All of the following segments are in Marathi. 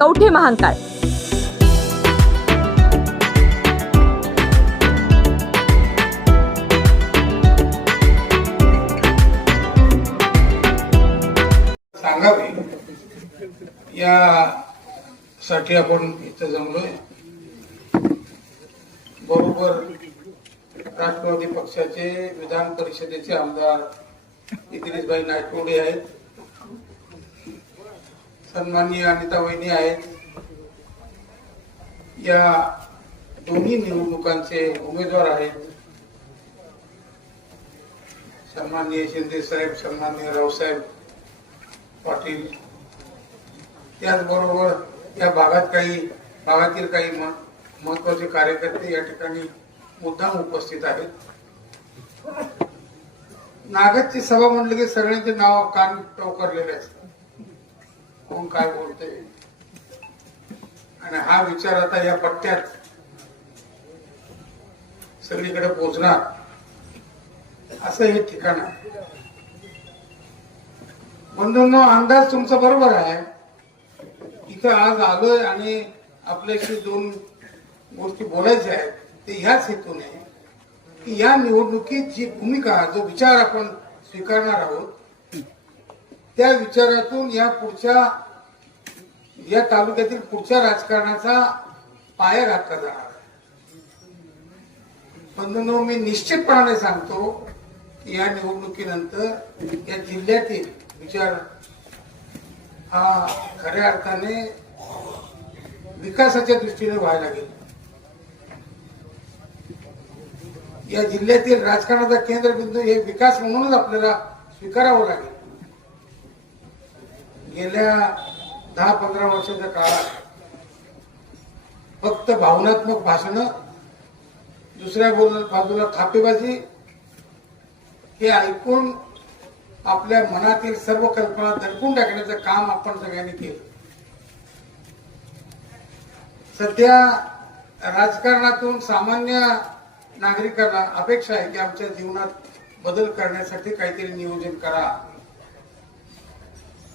कवठे महांकाळ सांगावे. यासाठी आपण इथं जमलोय. बरोबर राष्ट्रवादी पक्षाचे विधान परिषदेचे आमदार इद्रिसभाई नायकवडे आहेत. सन्माननीय अनिता वहिनी आहेत. या दोन्ही निवडणुकांचे उमेदवार आहेत. सन्माननीय शिंदे साहेब सन्माननीय रावसाहेब पाटील. त्याचबरोबर या भागात काही भागातील काही म- महत्त्वाचे कार्यकर्ते या ठिकाणी मुद्दाम उपस्थित आहेत. नागदची सभा म्हटलं की सगळ्यांचे नाव कान टोकरलेले असतात. कोण काय बोलते? आणि हा विचार आता या पट्ट्यात सगळीकडे पोचणार. असं हे ठिकाण आहे. बंधूंनो अंदाज तुमचा बरोबर आहे. इथं आज आलोय आणि आपल्याशी दोन गोष्टी बोलायच्या आहेत. ते ह्याच हेतूने की या निवडणुकीत जी भूमिका जो विचार आपण स्वीकारणार आहोत त्या विचारातून या पुढच्या या तालुक्यातील पुढच्या राजकारणाचा पाया घातला जाणार आहे. बंधूंनो मी निश्चितपणाने सांगतो की या निवडणुकीनंतर या जिल्ह्यातील विचार हा खऱ्या अर्थाने विकासाच्या दृष्टीने व्हायला लागेल. या जिल्ह्यातील राजकारणाचा केंद्रबिंदू हे विकास म्हणूनच आपल्याला स्वीकारावं लागेल. गेल्या दहा पंधरा वर्षाच्या काळात फक्त भावनात्मक भाषण दुसऱ्या बोल- बाजूला खापेबाजी हे ऐकून आपल्या मनातील सर्व कल्पना दडपून टाकण्याचं काम आपण सगळ्यांनी केलं. सध्या राजकारणातून सामान्य नागरिकांना अपेक्षा आहे की आमच्या जीवनात बदल करण्यासाठी काहीतरी नियोजन करा.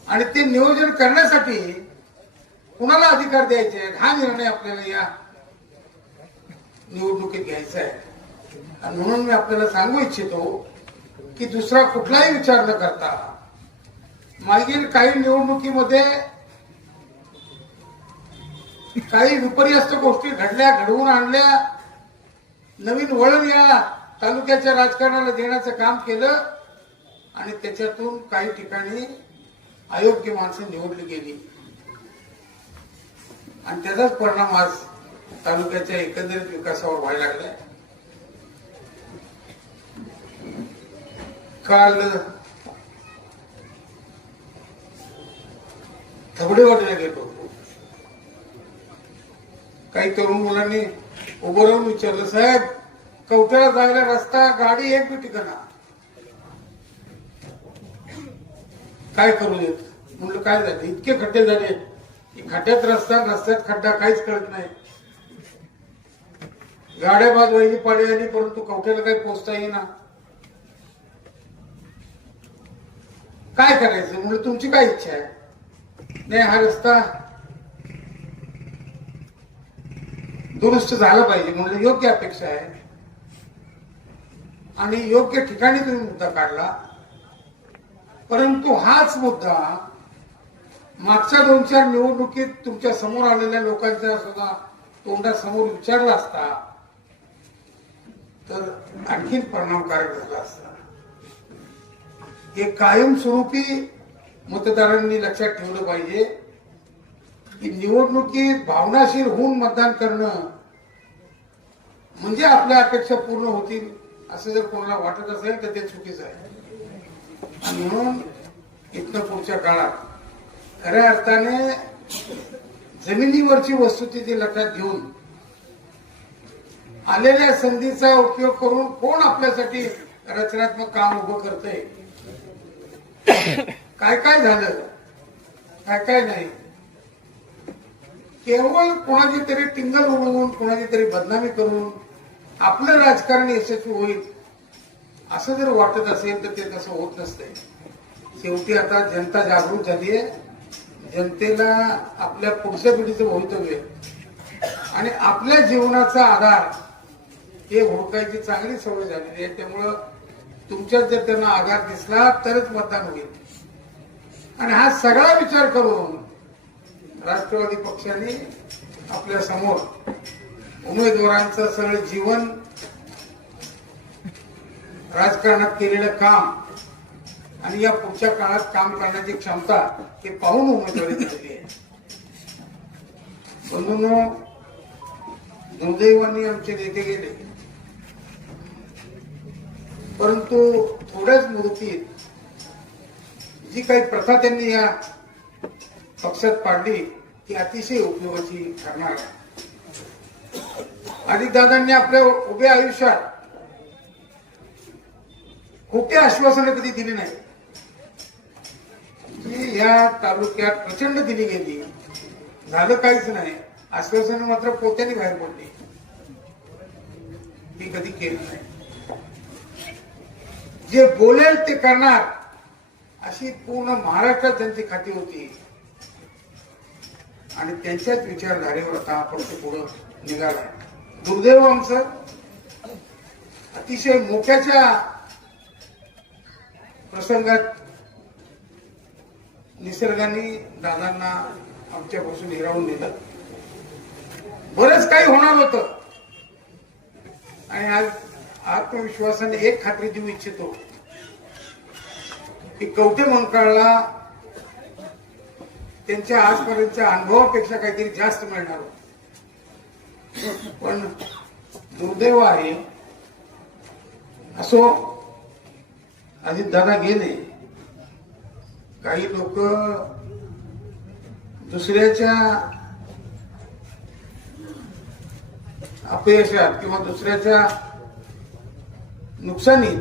आणि ते नियोजन करण्यासाठी कुणाला अधिकार द्यायचे हा निर्णय आपल्याला या निवडणुकीत घ्यायचा आहे. आणि म्हणून मी आपल्याला सांगू इच्छितो की दुसरा कुठलाही विचार न करता मागील काही निवडणुकीमध्ये काही विपर्यस्त गोष्टी घडल्या घडवून आणल्या नवीन वळण या तालुक्याच्या राजकारणाला देण्याचं काम केलं आणि त्याच्यातून काही ठिकाणी अयोग्य माणसं निवडली गेली. आणि त्याचाच परिणाम आज तालुक्याच्या एकंदरीत विकासावर व्हायला लागलाय. काल थबडेवाडीला गेलो काही तरुण मुलांनी उभं राहून विचारलं साहेब कवट्याला जायला रस्ता गाडी एक बी ठिकाणा काय करू देत म्हणलं काय झालं? इतके खड्डे झाले. की खड्ड्यात रस्ता रस्त्यात खड्डा काहीच कळत नाही. गाड्या बाद व्हायची पाळी आली परंतु कवठ्याला काही पोचता येईना. काय करायचं? म्हणलं तुमची काय इच्छा आहे? नाही हा रस्ता दुरुस्त झाला पाहिजे. म्हणलं योग्य अपेक्षा आहे. आणि योग्य ठिकाणी तुम्ही मुद्दा काढला. परंतु हाच मुद्दा मागच्या दोन चार निवडणुकीत तुमच्यासमोर आलेल्या लोकांच्या सुद्धा तोंडासमोर विचारला असता तर आणखीन परिणामकारक झाला असता. हे कायमस्वरूपी मतदारांनी लक्षात ठेवलं पाहिजे की निवडणुकीत भावनाशील होऊन मतदान करणं म्हणजे आपल्या अपेक्षा पूर्ण होतील असं जर कोणाला वाटत असेल तर ते चुकीचं आहे. म्हणून इथनं पुढच्या काळात खऱ्या अर्थाने जमिनीवरची वस्तुस्थिती लक्षात घेऊन आलेल्या संधीचा उपयोग करून कोण आपल्यासाठी रचनात्मक काम उभं करतंय? काय काय झालं? काय काय नाही? केवळ कोणाची तरी टिंगल उडवून कोणाची तरी बदनामी करून आपलं राजकारण यशस्वी होईल. असं जर वाटत असेल तर ते तसं होत नसतंय. शेवटी आता जनता जागृत झाली आहे जनतेला आपल्या पुढच्या पिढीचं भवितव्य. आणि आपल्या जीवनाचा आधार हे हुडकायची चांगली सवय झालेली आहे. त्यामुळं तुमच्यात जर त्यांना आधार दिसला तरच मतदान होईल. आणि हा सगळा विचार करून राष्ट्रवादी पक्षाने आपल्यासमोर उमेदवारांचं सगळं जीवन राजकारणात केलेलं काम आणि या पुढच्या काळात काम करण्याची क्षमता हे पाहून उमेदवारी दिलेली आहे. बंधूंनो दुर्दैवाने आमचे नेते गेले. परंतु थोड्याच मुदतीत जी काही प्रथा त्यांनी या पक्षात पाडली ती अतिशय उपयोगाची ठरणार आहे. दादांनी आपल्या उभ्या आयुष्यात खोटी आश्वासनं कधी दिली नाही. या तालुक्यात प्रचंड दिली गेली. झालं काहीच नाही. आश्वासनं मात्र पोत्याने बाहेर पडली. ती कधी केली नाही. जे बोलेल ते करणार अशी पूर्ण महाराष्ट्रात त्यांची खाती होती. आणि त्यांच्याच विचारधारेवर आता आपण ते पुढं निघाला. दुर्दैव आमचं अतिशय मोक्याच्या प्रसंगात निसर्गाने दादांना आमच्यापासून हिरावून दिलं बरंच काही होणार होतं. आणि आज आत्मविश्वासाने एक खात्री देऊ इच्छितो की कवठे मंकाळला त्यांच्या आजपर्यंतच्या अनुभवापेक्षा काहीतरी जास्त मिळणार होत. पण दुर्दैव आहे असो दादा गेले. काही लोक दुसऱ्याच्या अपयशात किंवा दुसऱ्याच्या नुकसानीत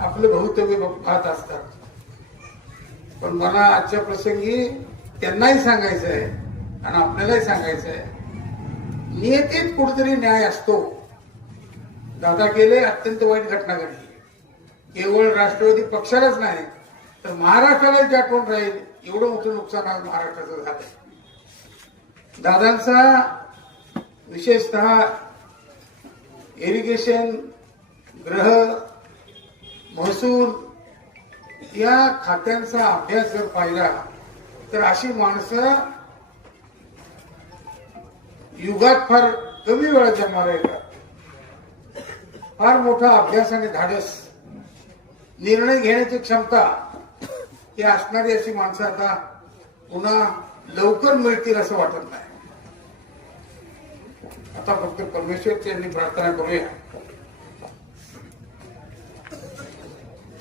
आपलं भवितव्य पाहत असतात. पण मला आजच्या प्रसंगी त्यांनाही सांगायचं आहे आणि आपल्यालाही सांगायचं आहे. नियतीत कुठेतरी न्याय असतो. दादा गेले अत्यंत वाईट घटना घडली. केवळ राष्ट्रवादी पक्षालाच नाही तर महाराष्ट्रालाच त्या आठवण राहील एवढं मोठं नुकसान आज महाराष्ट्राचं झालंय. दादांचा विशेषतः इरिगेशन ग्रह महसूल या खात्यांचा अभ्यास जर पाहिला तर अशी माणसं युगात फार कमी वेळा जन्माला येतात. फार मोठा अभ्यास आणि धाडस निर्णय घेण्याची क्षमता ही असणारी अशी माणसं आता पुन्हा लवकर मिळतील असं वाटत नाही. आता फक्त परमेश्वर यांनी प्रार्थना करूया.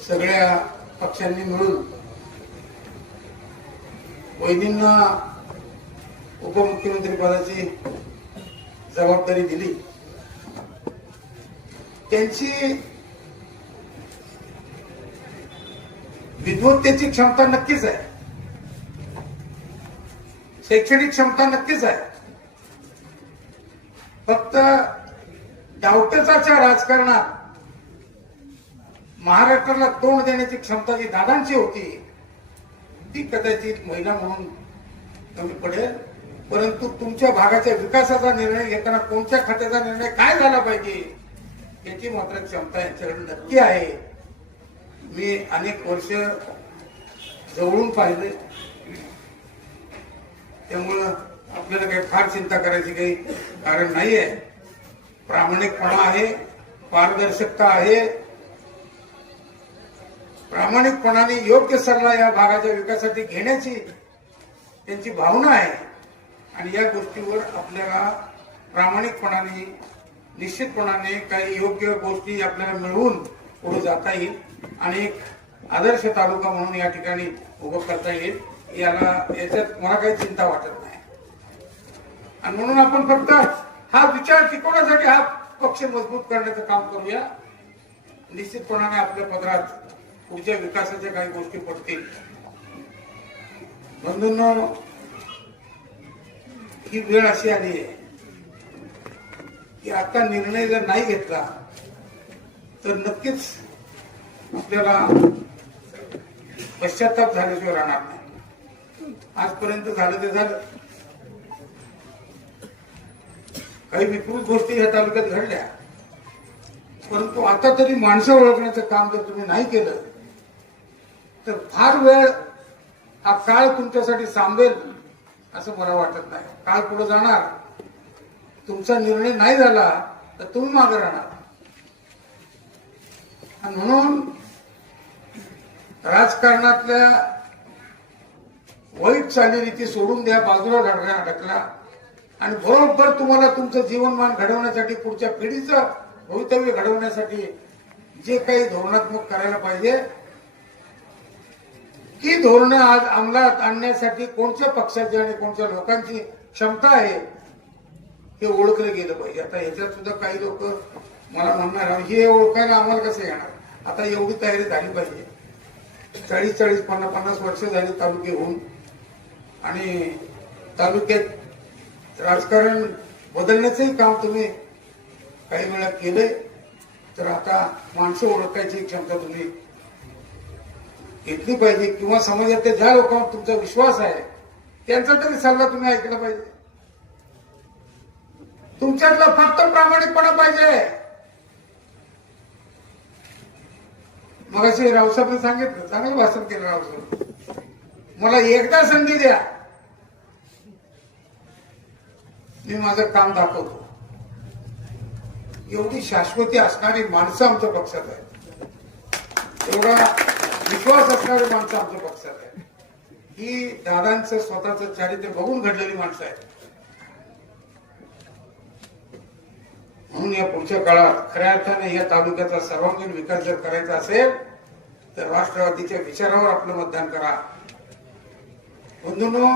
सगळ्या पक्षांनी मिळून वहिनींना उपमुख्यमंत्री पदाची जबाबदारी दिली. त्यांची विद्वत्तेची क्षमता नक्कीच आहे. शैक्षणिक क्षमता नक्कीच आहे. फक्त डावटचाच्या राजकारणात महाराष्ट्राला तोंड देण्याची क्षमता जी दादांची होती ती कदाचित महिला म्हणून कमी पडेल. परंतु तुमच्या भागाच्या विकासाचा निर्णय घेताना कोणत्या खात्याचा निर्णय काय झाला पाहिजे याची मात्र क्षमता यांच्याकडे नक्की आहे. मी अनेक वर्ष जवळून पाहिले त्यामुळं आपल्याला काही फार चिंता करायची काही कारण नाही आहे प्रामाणिकपणा आहे पारदर्शकता आहे. प्रामाणिकपणाने योग्य सल्ला या भागाच्या विकासासाठी घेण्याची त्यांची भावना आहे. आणि या गोष्टीवर आपल्याला प्रामाणिकपणाने निश्चितपणाने काही योग्य गोष्टी आपल्याला मिळवून पुढे जाता येईल. आणि एक आदर्श तालुका म्हणून या ठिकाणी उभं करता येईल याला याच्यात मला काही चिंता वाटत नाही. आणि म्हणून आपण फक्त हा विचार टिकवण्यासाठी हा पक्ष मजबूत करण्याचं काम करूया. निश्चितपणाने आपल्या पदरात पुढच्या विकासाच्या काही गोष्टी पडतील. बंधूंनो ही वेळ अशी आली आहे की आता निर्णय जर नाही घेतला तर नक्कीच आपल्याला पश्चाताप झाल्याशिवाय राहणार नाही आजपर्यंत झालं ते झालं. काही विकृत गोष्टी या तालुक्यात घडल्या. परंतु आता तरी माणसं ओळखण्याचं काम जर तुम्ही नाही केलं तर फार वेळ हा काळ तुमच्यासाठी सांभेल असं मला वाटत नाही. काळ पुढे जाणार. तुमचा निर्णय नाही झाला तर तुम्ही मागे राहणार. म्हणून राजकारणातल्या वाईट चालीरीती सोडून द्या बाजूला ढकला ढकला. आणि बरोबर तुम्हाला तुमचं जीवनमान घडवण्यासाठी पुढच्या पिढीचं भवितव्य घडवण्यासाठी जे काही धोरणात्मक करायला पाहिजे ती धोरणं आज अंमलात आणण्यासाठी कोणत्या पक्षाची आणि कोणत्या लोकांची क्षमता आहे हे ओळखलं गेलं पाहिजे. आता ह्याच्यात सुद्धा काही लोक मला म्हणणार हे ओळखायला आम्हाला कसं येणार? आता एवढी तयारी झाली पाहिजे. चाळीस चाळीस पन्नास पन्नास वर्ष झाली तालुके होऊन आणि तालुक्यात राजकारण बदलण्याचंही काम तुम्ही काही वेळा केलंय. तर आता माणसं ओळखायची क्षमता तुम्ही घेतली पाहिजे किंवा समाजातल्या ज्या लोकांवर तुमचा विश्वास आहे त्यांचा तरी सल्ला तुम्ही ऐकला पाहिजे. तुमच्यातला फक्त प्रामाणिकपणा पाहिजे. मग असे रावसाहेब सांगितलं चांगलं भाषण केलं रावसाहेब. मला एकदा संधी द्या. मी माझं काम दाखवतो. एवढी शाश्वती असणारी माणसं आमच्या पक्षात आहेत. एवढा विश्वास असणारी माणसं आमच्या पक्षात आहेत. ही दादांचं स्वतःचं चारित्र्य बघून घडलेली माणसं आहेत. म्हणून या पुढच्या काळात खऱ्या अर्थाने या तालुक्याचा सर्वांगीण विकास जर करायचा असेल तर राष्ट्रवादीच्या विचारावर आपलं मतदान करा. बंधूनो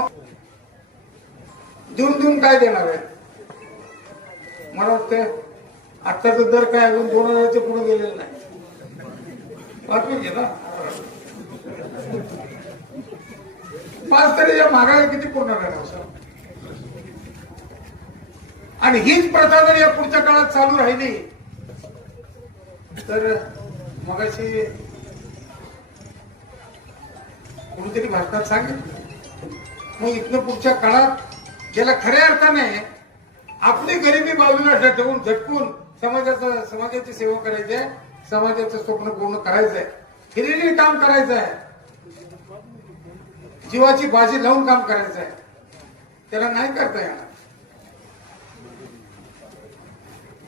देऊन देऊन काय देणार आहे? मला वाटतं आत्ताचा दर काय अजून दोन हजारच्या पुढे गेलेला नाही. वाटून घे ना? पाच तरी या महागाई किती पूर्ण राहणार सर आणि हीच प्रथा जर या पुढच्या काळात चालू राहिली तर मगाशी कुणीतरी भारतात सांगितलं. मग इथनं पुढच्या काळात ज्याला खऱ्या अर्थाने आपली गरिबी बाजूला ठेवून झटकून समाजाचं समाजाची सेवा करायची आहे समाजाचं स्वप्न पूर्ण करायचं आहे काम करायचं आहे जीवाची बाजी लावून काम करायचं आहे त्याला नाही करता येणार.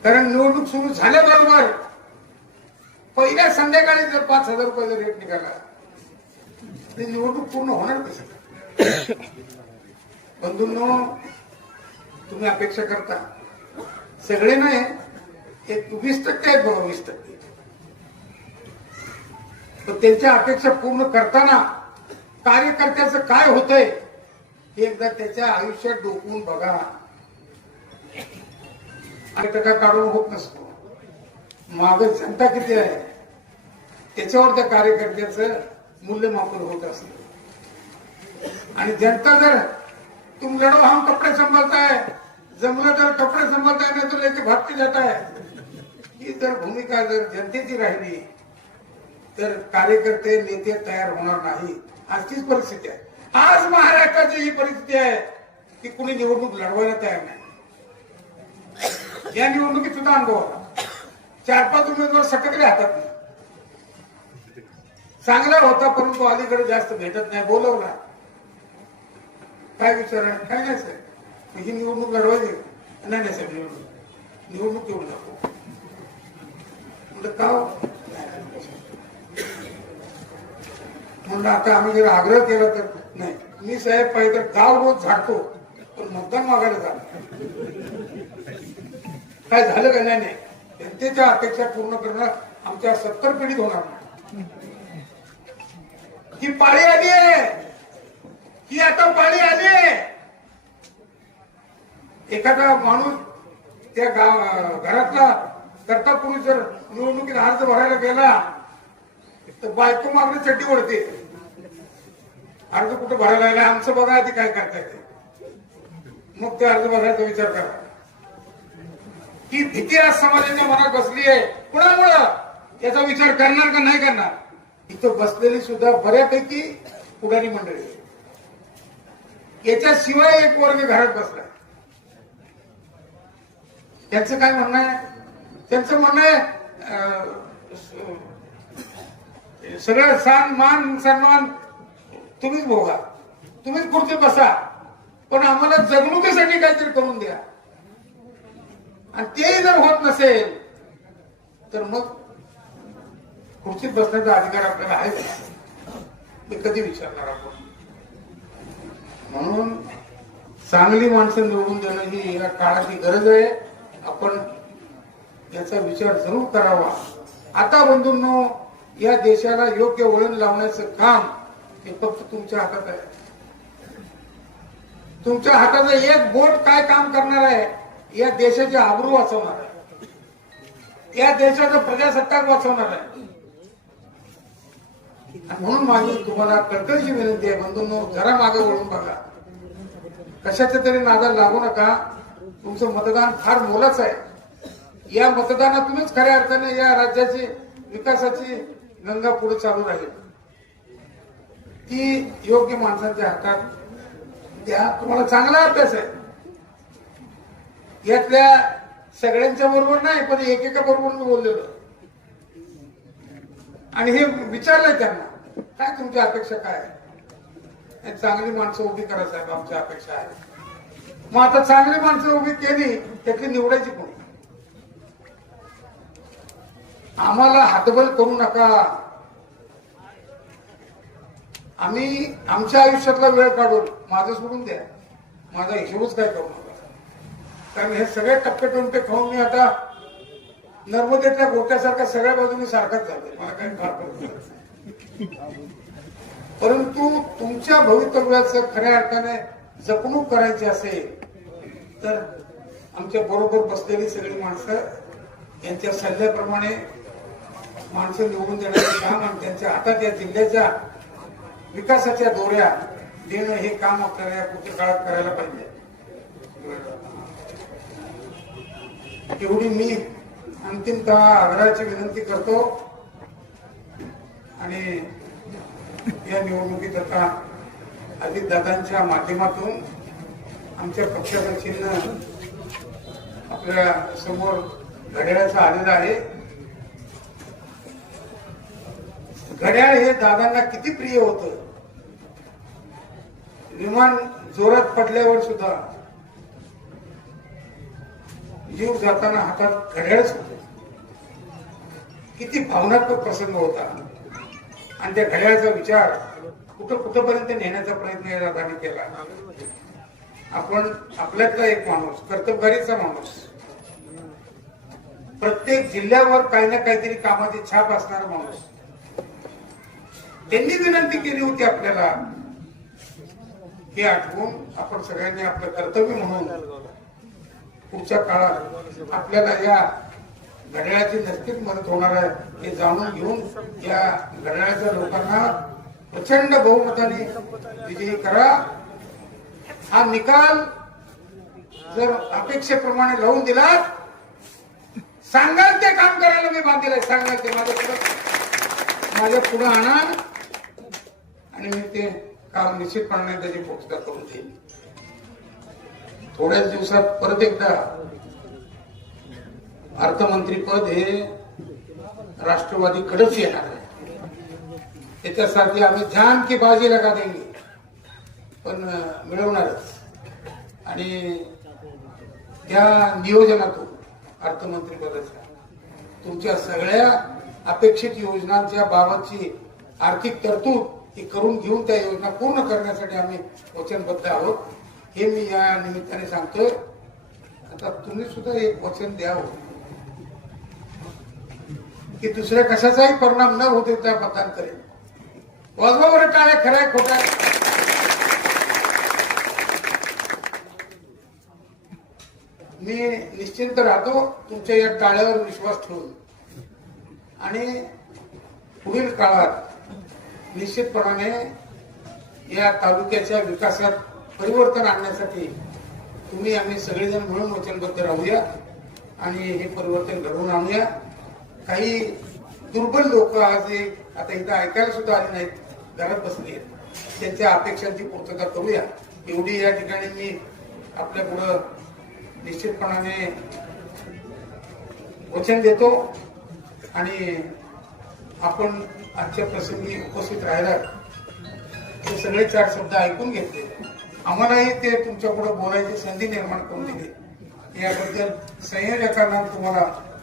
कारण निवडणूक सुरू झाल्याबरोबर पहिल्या संध्याकाळी जर पाच हजार रुपये रेट निघाला ते निवडणूक पूर्ण होणार कसं बंधूंनो तुम्ही अपेक्षा करता. सगळे नाही एक वीस टक्के आहेत बघा वीस टक्के. पण त्यांच्या अपेक्षा पूर्ण करताना कार्यकर्त्याचं काय होतंय हे एकदा त्याच्या आयुष्यात डोकवून बघा. आणि टका काढून होत नसतो. माग जनता किती आहे? त्याच्यावर त्या कार्यकर्त्याचं मूल्यमापन होत असत. आणि जनता जर तुम लढो हम कपडे संभालता जमलं तर कपडे संभालता नाही तर याची भागते जात आहे ही जर भूमिका जर जनतेची राहिली तर कार्यकर्ते नेते तयार होणार नाही. आजचीच परिस्थिती आहे. आज महाराष्ट्राची ही परिस्थिती आहे की कुणी निवडणूक लढवायला तयार नाही. या निवडणुकीत सुद्धा अनुभव आला चार पाच उमेदवार सटकले हातात नाही चांगला होता परंतु अलीकडे जास्त भेटत नाही बोलवला काय विचार आहे? काय नाही साहेब. ही निवडणूक लढवायची नाही नाही साहेब निवडणूक निवडणूक येऊन नको. म्हणलं का हो? म्हणलं आता आम्ही जर आग्रह केला तर नाही. मी साहेब पाहिजे तर गाव रोज झाडतो. पण मतदान मागायला जाणार. काय झालं का नाही नाही. जनतेच्या अपेक्षा पूर्ण करणं आमच्या सत्तर पिढीत होणार नाही. ही पाळी आली आहे. ही आता पाळी आली आहे. एखादा माणूस त्या घरातला करता पुरुष जर निवडणुकीत अर्ज भरायला गेला तर बायको मागणी चड्डी वळते अर्ज कुठं भरायला आमचं बघा आधी काय करताय ते. मग ते अर्ज भरायचा विचार करा. ही भीती आज समाजाच्या मनात बसली आहे. कुणामुळं? याचा विचार करणार का नाही करणार? इथं बसलेली सुद्धा बऱ्यापैकी पुढारी मंडळी याच्याशिवाय एक वर्ग घरात बसलाय त्यांचं काय म्हणणं आहे? त्यांचं म्हणणं आहे अं, सगळं सान मान सन्मान तुम्हीच भोगा. तुम्हीच पुढचे बसा. पण आम्हाला जगणुकीसाठी काहीतरी करून द्या. आणि तेही जर होत नसेल तर मग खुर्चीत बसण्याचा अधिकार आपल्याला आहे ते कधी विचारणार आपण? म्हणून चांगली माणसं निवडून देणं ही या काळाची गरज आहे. आपण याचा विचार जरूर करावा. आता बंधूंनो या देशाला योग्य वळण लावण्याचं काम हे फक्त तुमच्या हातात आहे. तुमच्या हाताचं एक बोट काय काम करणार आहे? या देशाची आबरू वाचवणार आहे. या देशाचं प्रजासत्ताक वाचवणार आहे. म्हणून माझी तुम्हाला कडकडीची विनंती आहे बंधूंनो जरा मागे वळून बघा. कशाच्या तरी नादाला लागू नका. तुमचं मतदान फार मोलाच आहे. या मतदानातूनच खऱ्या अर्थाने या राज्याची विकासाची गंगा पुढे चालू राहील. ती योग्य माणसांच्या हातात द्या. तुम्हाला चांगला अभ्यास आहे. यातल्या सगळ्यांच्या बरोबर नाही पण एकेका बरोबर मी बोललेलो. आणि हे विचारलंय त्यांना काय तुमची अपेक्षा काय? आहे चांगली माणसं उभी करा साहेब आमच्या अपेक्षा आहे. मग आता चांगली माणसं उभी केली त्यातली निवडायची कोणी? आम्हाला हातबल करू नका. आम्ही आमच्या आयुष्यातला वेळ काढून माझं सोडून द्या. माझा हिशोबच काय करू नका. कारण हे सगळे टप्पे टोमटे खाऊन मी आता नर्मदेतल्या गोट्यासारखा सगळ्या बाजूने सारखाच झालं मला काही फार फरक परंतु तुमच्या भवितव्याचं खऱ्या अर्थाने जपणूक करायची असेल तर आमच्या बरोबर बसलेली सगळी माणसं यांच्या सल्ल्याप्रमाणे माणसं निवडून देण्याचं काम आणि त्यांच्या हातात या जिल्ह्याच्या विकासाच्या दोऱ्या देणं हे काम आपल्याला या पुढच्या काळात करायला पाहिजे. एवढी मी अंतिमतः आग्रहाची विनंती करतो. आणि या निवडणुकीत आता अजितदादांच्या माध्यमातून आमच्या पक्षाचं चिन्ह आपल्यासमोर घड्याळाचं आलेलं आहे. घड्याळ हे दादांना किती प्रिय होतं. विमान जोरात पडल्यावर सुद्धा जीव जाताना हातात घड्याळच होते. किती भावनात्मक प्रसंग होता. आणि त्या घड्याळाचा विचार कुठं कुठंपर्यंत नेण्याचा प्रयत्न या दादाने केला. आपण आपल्यातला एक माणूस कर्तबगारीचा माणूस. प्रत्येक जिल्ह्यावर काही ना काहीतरी कामाची छाप असणारा माणूस. त्यांनी विनंती केली होती आपल्याला हे आठवून आपण सगळ्यांनी आपलं कर्तव्य म्हणून पुढच्या काळात आपल्याला या घड्याळाची नक्कीच मदत होणार आहे हे जाणून घेऊन या घड्याळाच्या लोकांना प्रचंड बहुमताने विजयी करा. हा निकाल जर अपेक्षेप्रमाणे लावून दिला सांगाल ते काम करायला मी बांधील आहे सांगाल ते माझ्या पुढं माझ्या पुढं आणा आणि मी ते काम निश्चितपणे त्याची पोचता करून देईन थोड्याच दिवसात परत एकदा अर्थमंत्री पद हे राष्ट्रवादीकडेच येणार आहे. त्याच्यासाठी आम्ही जान की बाजी लगा देंगे. पण मिळवणारच. आणि त्या नियोजनातून अर्थमंत्री पदाच्या तुमच्या सगळ्या अपेक्षित योजनांच्या बाबतची आर्थिक तरतूद ही करून घेऊन त्या योजना पूर्ण करण्यासाठी आम्ही वचनबद्ध आहोत. हे मी या निमित्ताने सांगतोय. आता तुम्ही सुद्धा एक वचन द्यावं हो. की दुसऱ्या कशाचाही परिणाम न होते त्या मतांतरे वाजवा बरं टाळ्या खरं खोटा मी निश्चिंत राहतो तुमच्या या टाळ्यावर विश्वास ठेवून. आणि पुढील काळात निश्चितपणाने या तालुक्याच्या विकासात परिवर्तन आणण्यासाठी तुम्ही आम्ही सगळेजण म्हणून वचनबद्ध राहूया आणि हे परिवर्तन घडवून आणूया. काही दुर्बल लोक आज हे आता इथं ऐकायला सुद्धा आले नाहीत. घरात बसले आहेत. त्यांच्या अपेक्षांची पूर्तता करूया. एवढी या ठिकाणी मी आपल्या पुढं निश्चितपणाने वचन देतो आणि आपण आजच्या प्रसंगी उपस्थित राहिला हे सगळे चार शब्द ऐकून घेतले. आम्हालाही ते तुमच्याकडे बोलायची संधी निर्माण करून दिली. याबद्दल संयोजकांना तुम्हाला